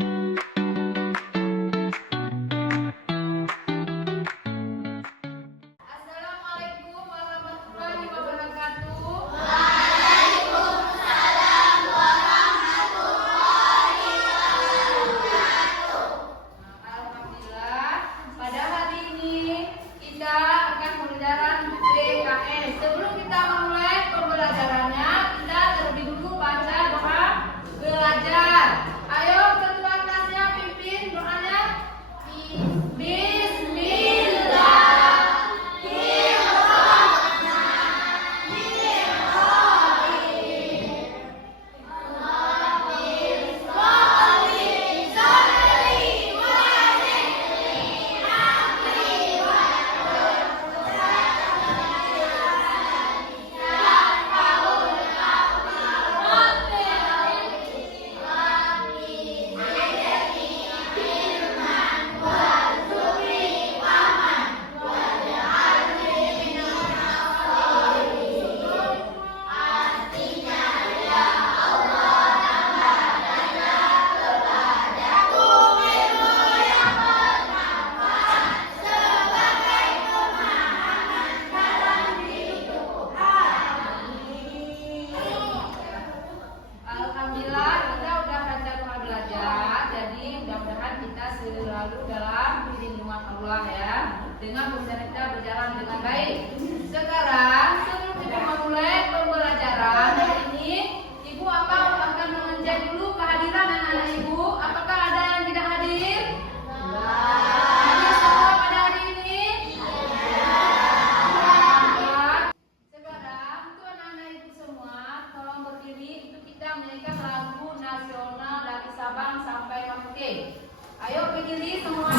Assalamualaikum warahmatullahi wabarakatuh. Alhamdulillah, pada hari ini kita akan mengajarkan PKS. Sebelum kita memulai pembelajarannya, kita terlebih dulu baca doa belajar. Ayo ketua kelasnya pimpin doanya. Alhamdulillah, kita udah baca doa belajar. Jadi mudah-mudahan kita selalu dalam lindungan Allah ya, dengan bisa kita berjalan dengan baik. Sekarang sebelum kita memulai pembelajaran hari ini, Ibu akan mengecek dulu kehadiran anak-anak Ibu. Apakah ada yang tidak hadir? Hadir semua pada hari ini? Sekarang untuk anak-anak Ibu semua, tolong berdiri untuk kita menyanyikan lagu nasional dari Sabang sampai Merauke. Ayo berdiri semua.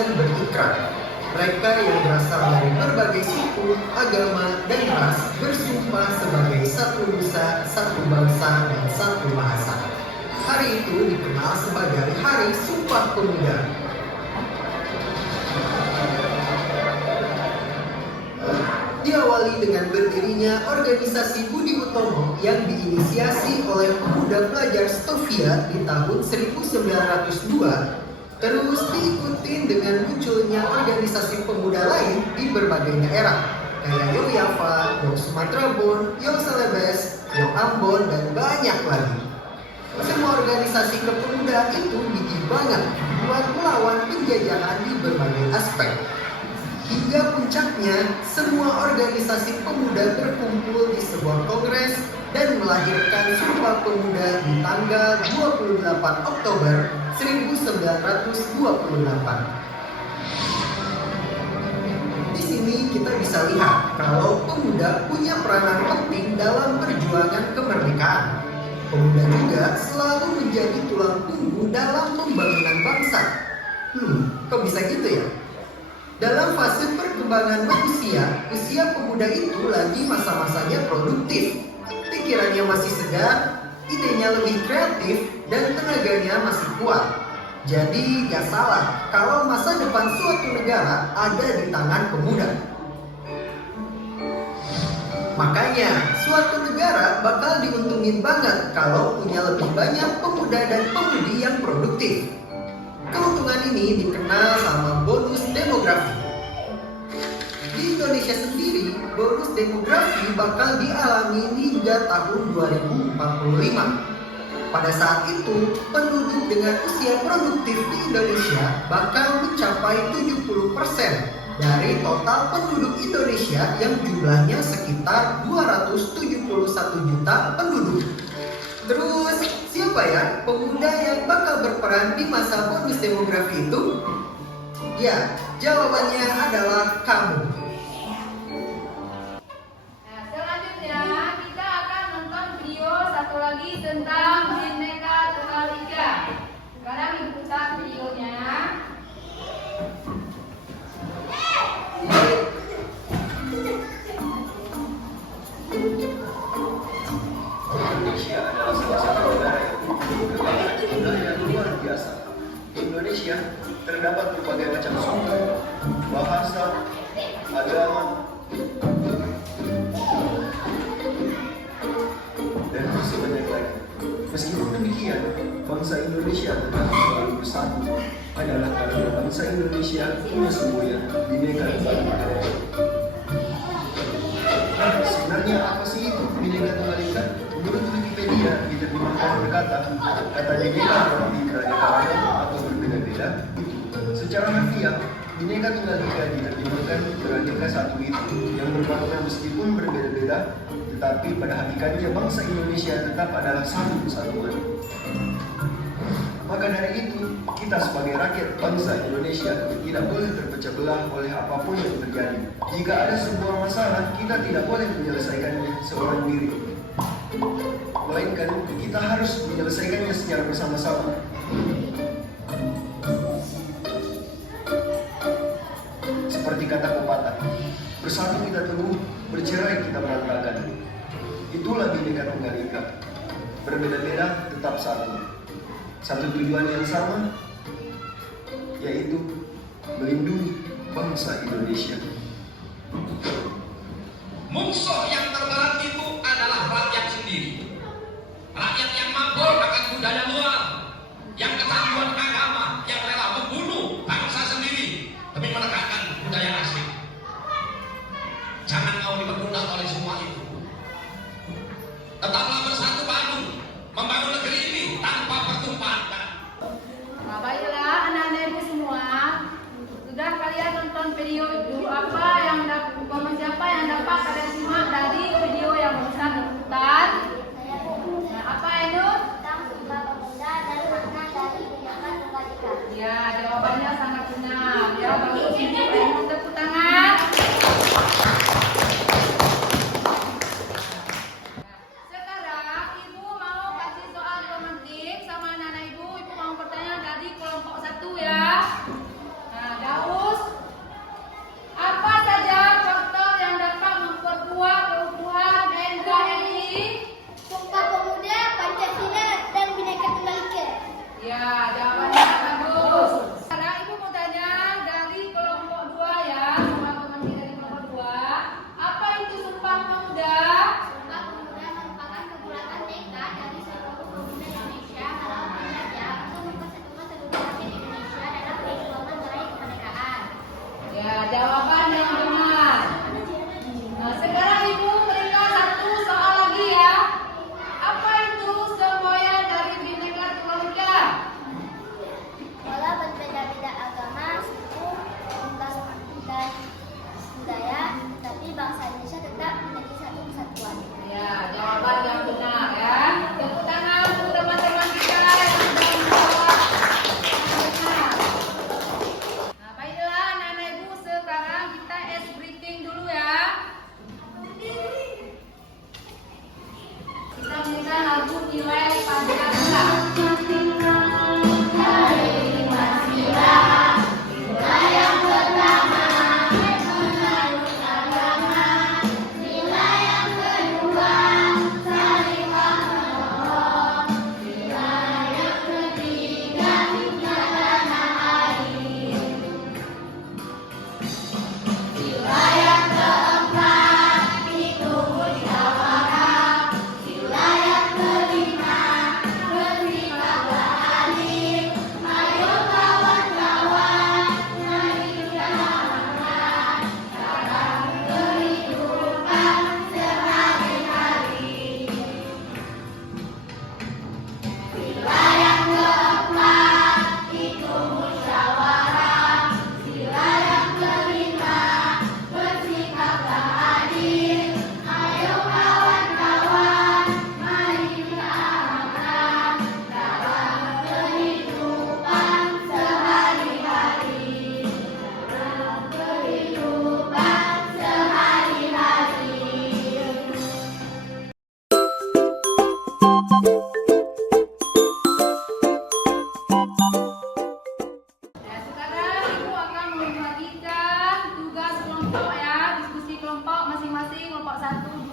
dan berikrar. Mereka yang berasal dari berbagai suku, agama, dan ras bersumpah sebagai satu nusa, satu bangsa, dan satu bahasa. Hari itu dikenal sebagai Hari Sumpah Pemuda. Diawali dengan berdirinya organisasi Budi Utomo yang diinisiasi oleh pemuda pelajar Stovia di tahun 1902, terus diikuti dengan munculnya organisasi pemuda lain di berbagai daerah, kayak Yogyakarta, Yog Sumatera Bon, Yog Celebes, Yog Ambon, dan banyak lagi. Semua organisasi kepemuda itu gigih banget buat melawan penjajahan di berbagai aspek. Hingga puncaknya, semua organisasi pemuda berkumpul di sebuah kongres dan melahirkan Sumpah Pemuda di tanggal 28 Oktober 1928. Di sini kita bisa lihat kalau pemuda punya peranan penting dalam perjuangan kemerdekaan. Pemuda juga selalu menjadi tulang punggung dalam pembangunan bangsa. Kok bisa gitu ya? Dalam fase perkembangan manusia, usia pemuda itu lagi masa-masanya produktif. Pikirannya masih segar, idenya lebih kreatif, dan tenaganya masih kuat. Jadi gak salah kalau masa depan suatu negara ada di tangan pemuda. Makanya, suatu negara bakal diuntungin banget kalau punya lebih banyak pemuda dan pemudi yang produktif. Keuntungan ini dikenal sama bonus demografi. Di Indonesia sendiri, bonus demografi bakal dialami hingga tahun 2045. Pada saat itu, penduduk dengan usia produktif di Indonesia bakal mencapai 70% dari total penduduk Indonesia yang jumlahnya sekitar 271 juta penduduk. Terus, siapa ya pemuda yang bakal berperan di masa bonus demografi itu? Ya, jawabannya adalah kamu. Nah, selanjutnya kita akan nonton video satu lagi tentang Bhinneka Tunggal Ika. Sekarang diputar videonya. Indonesia adalah salah satu negara yang berbagai budaya luar biasa. Di Indonesia terdapat berbagai macam suku, bahasa, agama, dan masih banyak lagi. Meskipun demikian, bangsa Indonesia tetap selalu bersatu adalah karena bangsa Indonesia punya semboyan Bhinneka Tunggal Ika. Nah, sebenarnya apa sih itu Bhinneka Tunggal Ika? Menurut Wikipedia diterjemahkan berkata, kata Bhinneka berarti keanekaragaman atau berbeda-beda. Secara harfiah, Bhinneka Tunggal Ika diterjemahkan beraneka satu itu, yang bermakna meskipun berbeda-beda, tetapi pada hakikatnya bangsa Indonesia tetap adalah satu kesatuan. Maka dari itu, kita sebagai rakyat bangsa Indonesia tidak boleh terpecah belah oleh apapun yang terjadi. Jika ada sebuah masalah, kita tidak boleh menyelesaikannya seorang diri, melainkan kita harus menyelesaikannya secara bersama-sama. Seperti kata pepatah, bersatu kita teguh, bercerai kita berantakan. Itulah Bhinneka Tunggal Ika. Berbeda-beda tetap satu. Satu tujuan yang sama, yaitu melindungi bangsa Indonesia. Musuh yang terberat itu adalah rakyat sendiri. Rakyat yang mabuk akan budaya luar, yang ketahuan agama, yang rela membunuh bangsa sendiri demi menegakkan budaya asing. Jangan mau diperbudak oleh semua itu. Tetaplah bersatu padu membangun negeri ini tanpa pertumpahan darah. Nah, baiklah anak-anak ibu semua, sudah kalian nonton video itu, apa yang siapa yang dapat kalian simak dari video yang barusan diputar? Nah, apa itu? Tentang Sumpah Pemuda dan makna dari Bhinneka Tunggal Ika. Ya, jawabannya sangat benar. Ya, bagus. Ini tepuk tangan. Sekarang ibu mau kasih soal pemantik sama anak-anak ibu. Ibu mau bertanya dari kelompok 1 ya. Nah,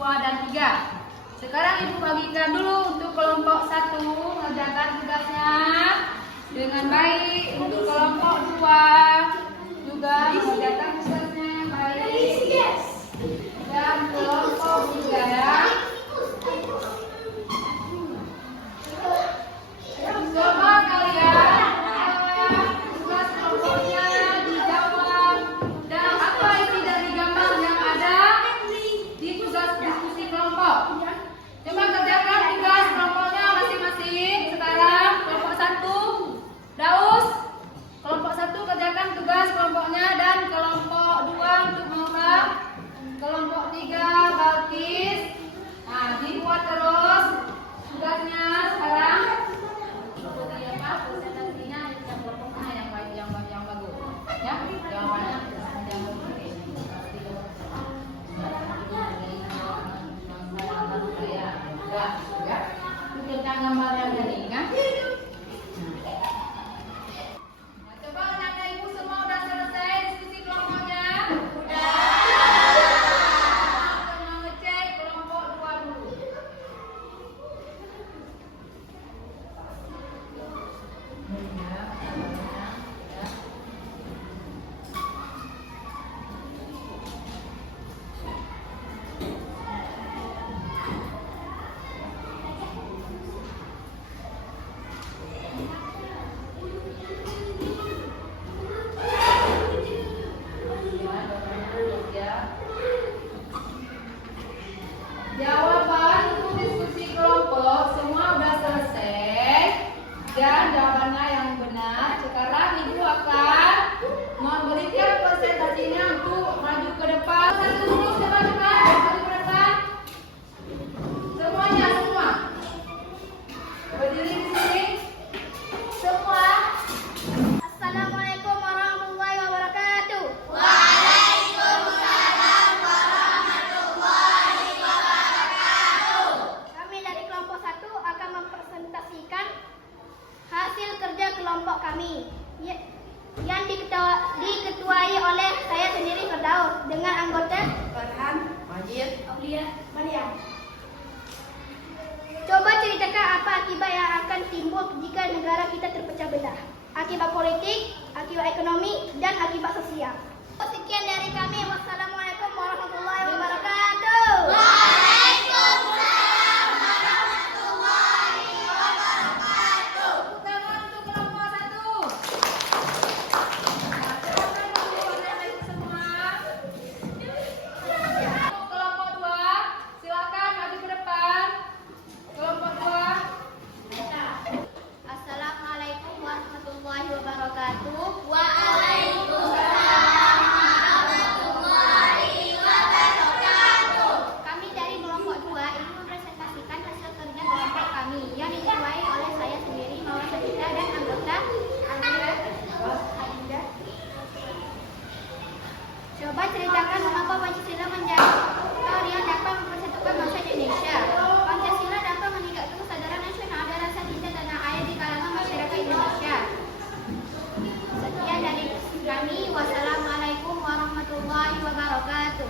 2 dan 3. Sekarang Ibu bagikan dulu untuk kelompok 1 mengerjakan tugasnya dengan baik. Untuk kelompok 2 juga mengerjakan tugasnya baik. Dan kelompok 3 ya. Coba kalian tugas kelompoknya dijawab. Dan apa isi dari gambar yang ada di tugas diskusi kelompok? Coba kerjakan tugas kelompoknya masing-masing. Sekarang kelompok 1 Daus, kelompok 1 kerjakan tugas kelompoknya, dan kelompok 2 untuk Maura, kelompok 3 Balkis. Nah, dibuat terus tugasnya sekarang. Presentasinya yang kelompoknya yang baik, yang bagus. Ya, jawabannya yang ya, tentang gambar yang tadi kan? Nah, coba anak ibu semua udah selesai diskusi kelompoknya? Udah. Kita ngecek kelompok 2 dulu. Jawaban untuk diskusi kelompok semua udah selesai dan jawabannya yang benar. Sekarang Ibu akan memberikan presentasinya untuk maju ke depan. Satu dulu, coba maju ke depan. Semuanya semua. Berdiri di sini. Semua. Assalamualaikum warahmatullahi wabarakatuh. Kami dari kelompok 1 akan mempresentasikan hasil kerja kelompok kami yang diketuai oleh saya sendiri, Firdaus, dengan anggota Farhan, Majid, Aulia, Maria. Coba ceritakan apa akibat yang akan timbul jika negara kita terpecah belah. Akibat politik, akibat ekonomi, dan akibat sosial. Sekian dari kami. Wassalamualaikum warahmatullahi wabarakatuh. Tepuk tangan untuk kelompok 1. Nah, silakan dulu anak-anak semua. Untuk kelompok 2, silakan maju ke depan. Kelompok 2. Assalamualaikum warahmatullahi wabarakatuh. Kami dari kelompok 2 ingin mempresentasikan hasil kerja kelompok kami yang diketuai oleh saya sendiri, Maura Sabita, dan anggota Aida. Coba ceritakan mengapa Pancasila menjadi teori yang dapat mempersatukan bangsa Indonesia. Pancasila dapat meningkatkan kesadaran nasional dan rasa cinta tanah air di kalangan masyarakat Indonesia. Sekian dari kami. Wassalamualaikum warahmatullahi wabarakatuh.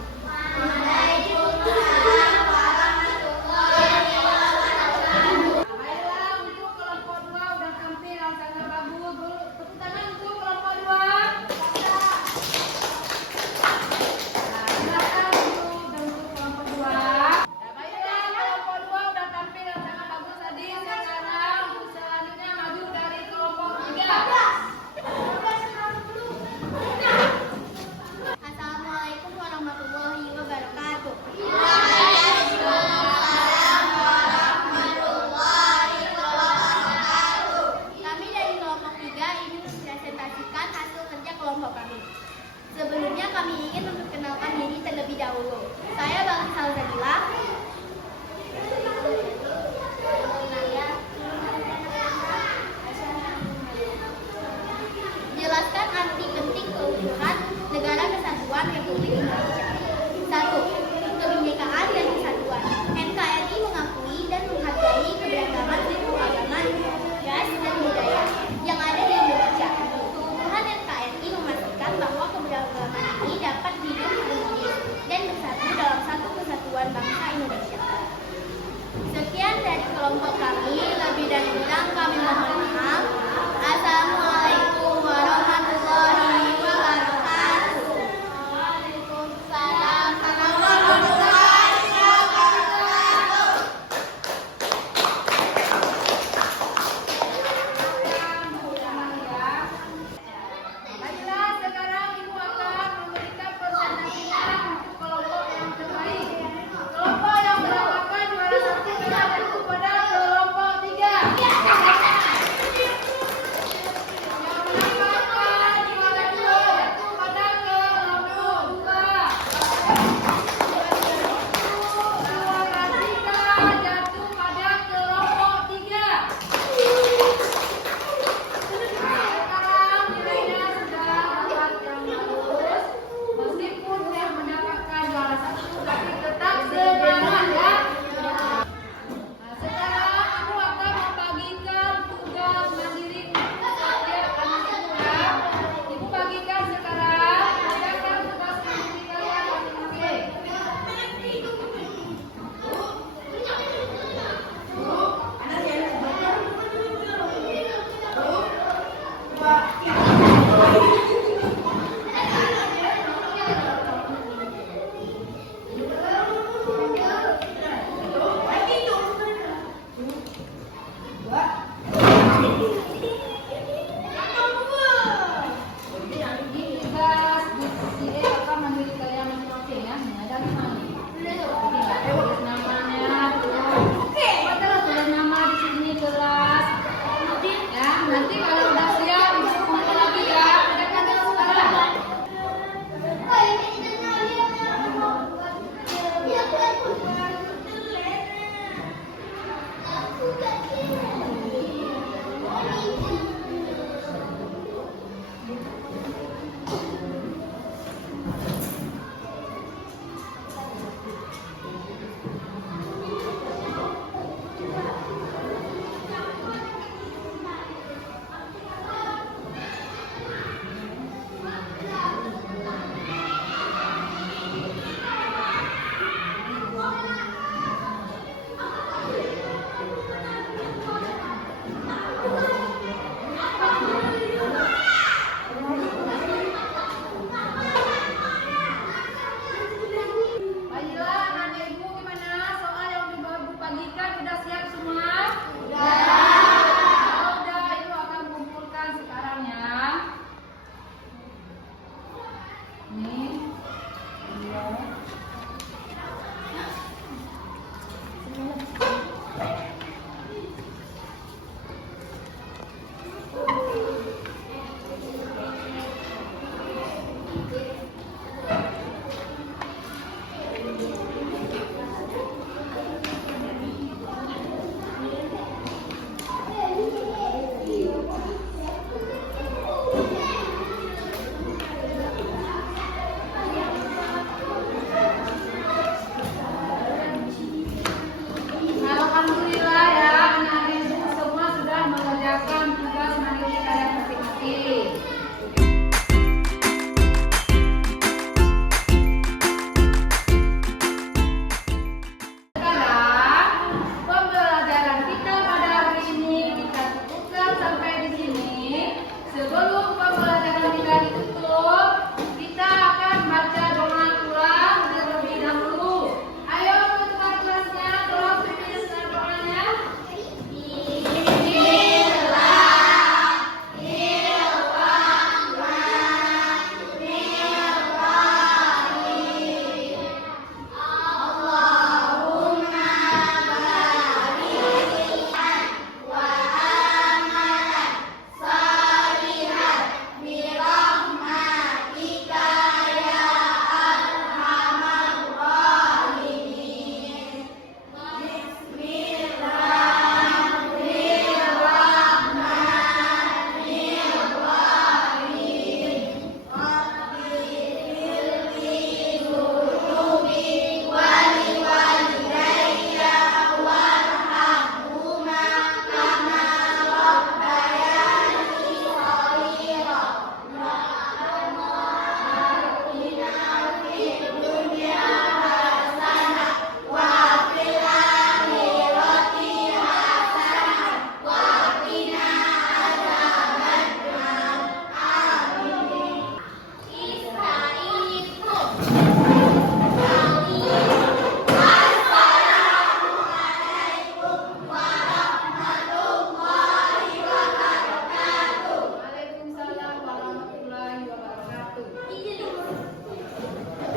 Baiklah, untuk kelompok 2 udah tampil yang sangat bagus. Tepuk tangan untuk kelompok 2. Nah, silakan untuk kelompok 2. Nah, baiklah, kelompok 2 udah tampil yang sangat bagus tadi. Sekarang untuk selanjutnya maju dari kelompok 3. Assalamualaikum warahmatullahi wabarakatuh. Kami dari kelompok 3 ingin mempresentasikan hasil kerja kelompok kami. Sebelumnya kami ingin memperkenalkan diri terlebih dahulu. Saya Bang Salzabila. Jelaskan arti penting keutuhan negara kesatuan Republik Indonesia. 1. Kebinekaan dan kesatuan. NKRI mengakui dan menghargai keberagaman suku agama, ras, dan budaya yang ada di Indonesia. Keutuhan NKRI memastikan bahwa keberagaman ini dapat hidup harmonis dan bersatu dalam satu kesatuan bangsa Indonesia.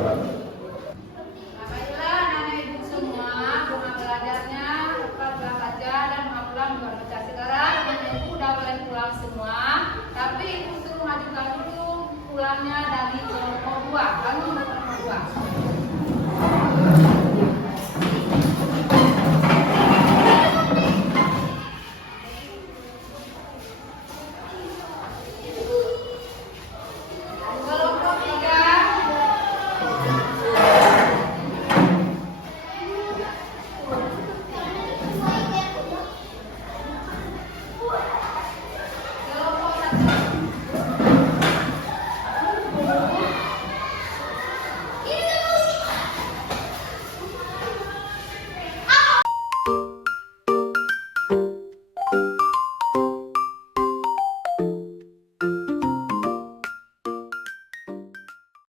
Nah, baiklah anak-anak ibu semua, rumah belajarnya tepat saja dan mau pulang luar biasa. Sekarang ibu udah boleh pulang semua, tapi ibu suruh lanjutkan dulu pulangnya dari kelompok 2. Kamu ke kelompok 2.